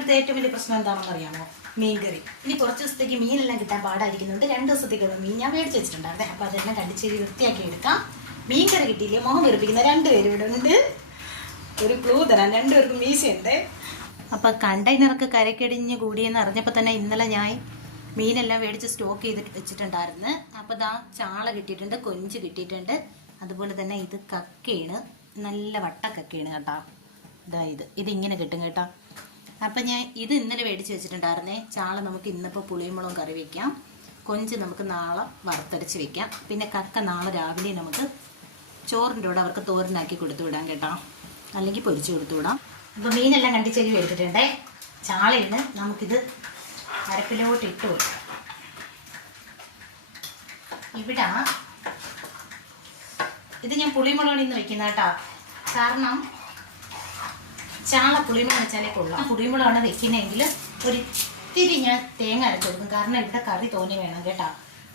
ഇവിടുത്തെ ഏറ്റവും വലിയ പ്രശ്നം എന്താണെന്ന് അറിയാമോ? മീൻകറി ഇനി കുറച്ച് ദിവസത്തേക്ക് മീനെല്ലാം കിട്ടാൻ പാടായിരിക്കുന്നുണ്ട്. രണ്ട് ദിവസത്തേക്കുള്ള മീൻ ഞാൻ മേടിച്ച് വെച്ചിട്ടുണ്ടായിരുന്നേ. അപ്പോൾ അതെല്ലാം കണ്ടിച്ചേരി വൃത്തിയാക്കി എടുക്കാം. മീൻ മീൻകറി കിട്ടിയില്ലേ? മുഖം വെറുപ്പിക്കുന്ന രണ്ടുപേരും ഇവിടെ ഉണ്ട്. ഒരു ക്ലൂ തരാം. രണ്ടുപേർക്കും മീശയുണ്ട്. അപ്പോൾ കണ്ടെയ്നർക്ക് കരക്കടിഞ്ഞ് കൂടിയെന്ന് അറിഞ്ഞപ്പോൾ തന്നെ ഇന്നലെ ഞാൻ മീനെല്ലാം മേടിച്ച് സ്റ്റോക്ക് ചെയ്തിട്ട് വെച്ചിട്ടുണ്ടായിരുന്നു. അപ്പോൾ ദാ ചാള കിട്ടിയിട്ടുണ്ട് കൊഞ്ച് കിട്ടിയിട്ടുണ്ട്. അതുപോലെ തന്നെ ഇത് കക്കയാണ്. നല്ല വട്ടക്കക്കയാണ് കേട്ടോ. ഇതാ ഇത്. ഇതിങ്ങനെ കിട്ടും കേട്ടോ. അപ്പം ഞാൻ ഇത് ഇന്നലെ മേടിച്ച് വെച്ചിട്ടുണ്ടായിരുന്നേ. ചാള നമുക്ക് ഇന്നിപ്പോൾ പുളിയുമുളകും കറി വെക്കാം. കൊഞ്ച് നമുക്ക് നാളെ വറുത്തരച്ച് വെക്കാം. പിന്നെ കക്ക നാളെ രാവിലെ നമുക്ക് ചോറിന്റെ കൂടെ അവർക്ക് തോരനാക്കി കൊടുത്തു വിടാം കേട്ടോ. അല്ലെങ്കിൽ പൊരിച്ചു കൊടുത്തു വിടാം. അപ്പോൾ മീനെല്ലാം കണ്ടിച്ചെരി എടുത്തിട്ടുണ്ടേ ചാളയിൽ നിന്ന് നമുക്കിത് അരപ്പിലോട്ട് ഇട്ട് കൊടുക്കാം. ഇവിടെ ഇത് ഞാൻ പുളിമുളകിൽ നിന്ന് വെക്കുന്ന കേട്ടോ. കാരണം ചാള പുളിമുളക് വെച്ചാലേ കൊള്ളാം. പുളിമുളകാണ് വെക്കുന്നതെങ്കിൽ ഒരിത്തിരി ഞാൻ തേങ്ങ അരച്ചു കൊടുക്കും. കാരണം ഇവിടെ കറി തോന്നി വേണം കേട്ടോ.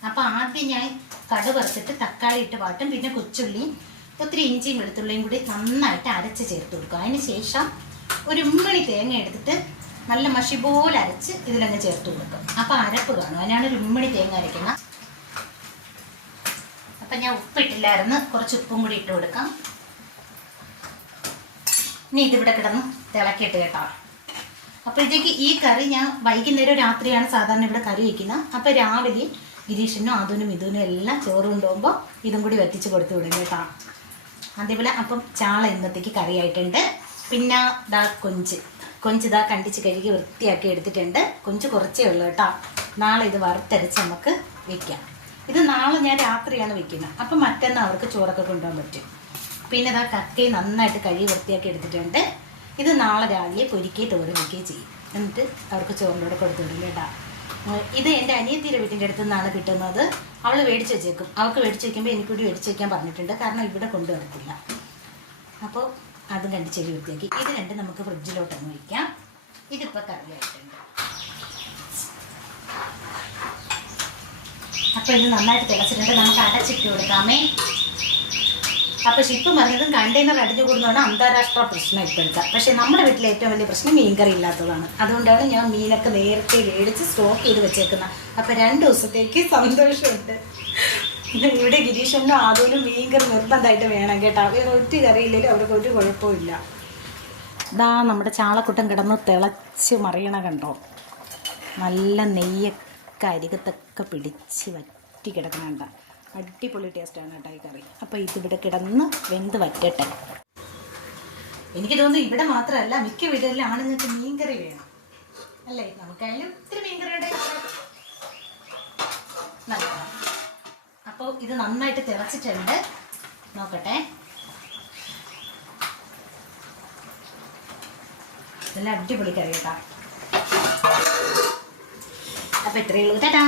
അപ്പോൾ ആദ്യം ഞാൻ കടു വറുത്തിട്ട് തക്കാളി ഇട്ട് വാട്ടും. പിന്നെ കൊച്ചുള്ളിയും ഒത്തിരി ഇഞ്ചിയും വെളുത്തുള്ളിയും കൂടി നന്നായിട്ട് അരച്ച് ചേർത്ത് കൊടുക്കും. അതിന് ശേഷം ഒരു ഉമ്മണി തേങ്ങ എടുത്തിട്ട് നല്ല മഷി പോലെ അരച്ച് ഇതിലങ്ങ് ചേർത്ത് കൊടുക്കും. അപ്പോൾ അരപ്പ് കാണും. അതിനാണ് ഒരു ഉമ്മണി തേങ്ങ അരയ്ക്കുന്നത്. അപ്പം ഞാൻ ഉപ്പിട്ടില്ലായിരുന്നു. കുറച്ച് ഉപ്പും കൂടി ഇട്ട് കൊടുക്കാം. ഇനി ഇതിവിടെ കിടന്ന് തിളക്കിയിട്ട് കേട്ടോ. അപ്പോഴത്തേക്ക് ഈ കറി ഞാൻ വൈകുന്നേരം രാത്രിയാണ് സാധാരണ ഇവിടെ കറി വയ്ക്കുന്നത് അപ്പോൾ രാവിലെ ഗിരീഷിനും അതുനും ഇതുനും എല്ലാം ചോറ് കൊണ്ടുപോകുമ്പോൾ ഇതും കൂടി വറ്റിച്ച് കൊടുത്തു വിടും കേട്ടോ. അതേപോലെ അപ്പം ചാള ഇന്നത്തേക്ക് കറിയായിട്ടുണ്ട്. പിന്നെ ദാ കൊഞ്ച്. കൊഞ്ച് ഇതാ കണ്ടിച്ച് കഴുകി വൃത്തിയാക്കി എടുത്തിട്ടുണ്ട്. കൊഞ്ച് കുറച്ചേ ഉള്ളൂ കേട്ടോ. നാളെ ഇത് വറുത്തരച്ച് നമുക്ക് വെക്കാം. ഇത് നാളെ ഞാൻ രാത്രിയാണ് വെക്കുന്നത്. അപ്പം മറ്റന്നാൾ അവർക്ക് ചോറൊക്കെ കൊണ്ടുപോകാൻ പറ്റും. പിന്നെ ഇതാ കക്കയും നന്നായിട്ട് കഴുകി വൃത്തിയാക്കി എടുത്തിട്ടുണ്ട്. ഇത് നാളെ രാവിലെ പൊരിക്കി തോരൻ വയ്ക്കുകയും ചെയ്യും. എന്നിട്ട് അവർക്ക് ചോറിന്റെ കൊടുത്തിടും കേട്ടോ. ഇത് എന്റെ അനിയത്തിയുടെ വീട്ടിന്റെ അടുത്ത് നിന്നാണ് കിട്ടുന്നത്. അവൾ മേടിച്ച് വെച്ചേക്കും. അവൾക്ക് മേടിച്ച് വെക്കുമ്പോൾ എനിക്കൂടി മേടിച്ച് വെക്കാൻ പറഞ്ഞിട്ടുണ്ട്. കാരണം ഇവിടെ കൊണ്ടു നടക്കില്ല അപ്പോൾ അതും കണ്ട് ചെടി വൃത്തിയാക്കി. ഇത് രണ്ട് നമുക്ക് ഫ്രിഡ്ജിലോട്ട് ഫ്രിഡ്ജിലോട്ടൊന്ന് വയ്ക്കാം ഇതിപ്പോൾ കറിയായിട്ടുണ്ട് അപ്പോൾ ഇത് നന്നായിട്ട് തിളച്ചിട്ടുണ്ട്. നമുക്ക് അടച്ചിട്ട് കൊടുക്കാമേ. അപ്പോൾ ഷിപ്പ് പറഞ്ഞതും കണ്ടെയ്നർ അടിച്ചു കൂടുന്നതാണ് അന്താരാഷ്ട്ര പ്രശ്നം ഇപ്പോഴത്തെ. പക്ഷേ നമ്മുടെ വീട്ടിലെ ഏറ്റവും വലിയ പ്രശ്നം മീൻകറി ഇല്ലാത്തതാണ്. അതുകൊണ്ടാണ് ഞാൻ മീനൊക്കെ നേരത്തെ മേടിച്ച് സ്റ്റോക്ക് ചെയ്ത് വെച്ചേക്കുന്നത്. അപ്പൊ രണ്ട് ദിവസത്തേക്ക് സന്തോഷമുണ്ട്. ഇവിടെ ഗിരീഷനും ആദ്യം മീൻകറി നിർബന്ധമായിട്ട് വേണം കേട്ടോ. വേറെ ഒറ്റ കറിയില്ലെങ്കിലും അവർക്ക് ഒരു കുഴപ്പമില്ല ഇതാ നമ്മുടെ ചാളക്കുട്ടം കിടന്ന് തിളച്ച് മറിയണ കണ്ടോ? നല്ല നെയ്യൊക്കെ അരികത്തൊക്കെ പിടിച്ച് വറ്റി കിടക്കണണ്ട അടിപൊളി ടേസ്റ്റാണ് കേട്ടോ ഈ കറി. അപ്പോൾ ഇതിവിടെ കിടന്ന് വെന്ത് വറ്റട്ടെ. എനിക്ക് തോന്നുന്നു ഇവിടെ മാത്രമല്ല മിക്ക വീടുകളിലും ആണുങ്ങൾക്ക് മീൻകറി വേണം. അല്ലേ? നമുക്കായാലും ഇത്തിരി നല്ലതാണ് അപ്പോൾ ഇത് നന്നായിട്ട് തിളച്ചിട്ടുണ്ട്. നോക്കട്ടെ. നല്ല അടിപൊളി കറി കേട്ടോ. അപ്പോൾ ഇത്രയേ ഉള്ളൂ. ടാറ്റാ